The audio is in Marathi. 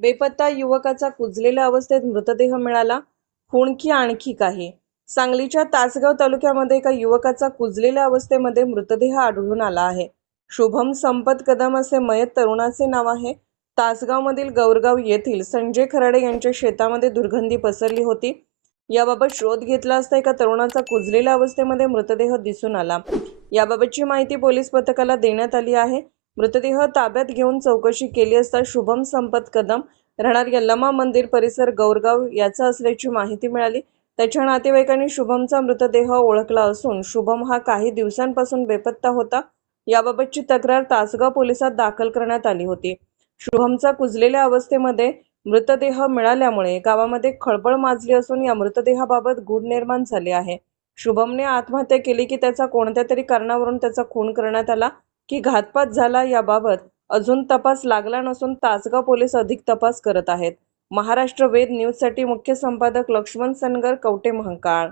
बेपत्ता युवकाचा कुजलेल्या अवस्थेत मृतदेह मिळाला. खुणकी आणखी काही. सांगलीच्या तासगाव तालुक्यामध्ये एका युवकाचा कुजलेल्या अवस्थेमध्ये मृतदेह आढळून आला आहे. शुभम संपत कदम असे मयत तरुणाचे नाव आहे. तासगावमधील गौरगाव येथील संजय खराडे यांच्या शेतामध्ये दुर्गंधी पसरली होती. याबाबत शोध घेतला असता एका तरुणाचा कुजलेल्या अवस्थेमध्ये मृतदेह दिसून आला. याबाबतची माहिती पोलीस पथकाला देण्यात आली आहे. मृतदेह ताब्यात घेऊन चौकशी केली असता शुभम संपत कदम राहणार यल्लमा मंदिर परिसर गौरगाव याचा असल्याची माहिती मिळाली. त्याच्या नातेवाईकांनी शुभमचा मृतदेह ओळखला असून शुभम हा काही दिवसांपासून बेपत्ता होता. याबाबतची तक्रार तासगाव पोलिसात दाखल करण्यात आली होती. शुभमचा कुजलेल्या अवस्थेमध्ये मृतदेह मिळाल्यामुळे गावामध्ये खळबळ माजली असून या मृतदेहाबाबत गूढ निर्माण झाले आहे. शुभमने आत्महत्या केली की त्याचा कोणत्या तरी कारणावरून त्याचा खून करण्यात आला? की घातपात झाला याबाबत अजून तपास लागला नसून तासगाव पोलीस अधिक तपास करत आहेत. महाराष्ट्र वेद न्यूजसाठी मुख्य संपादक लक्ष्मण सनगर कवटे महाकाळ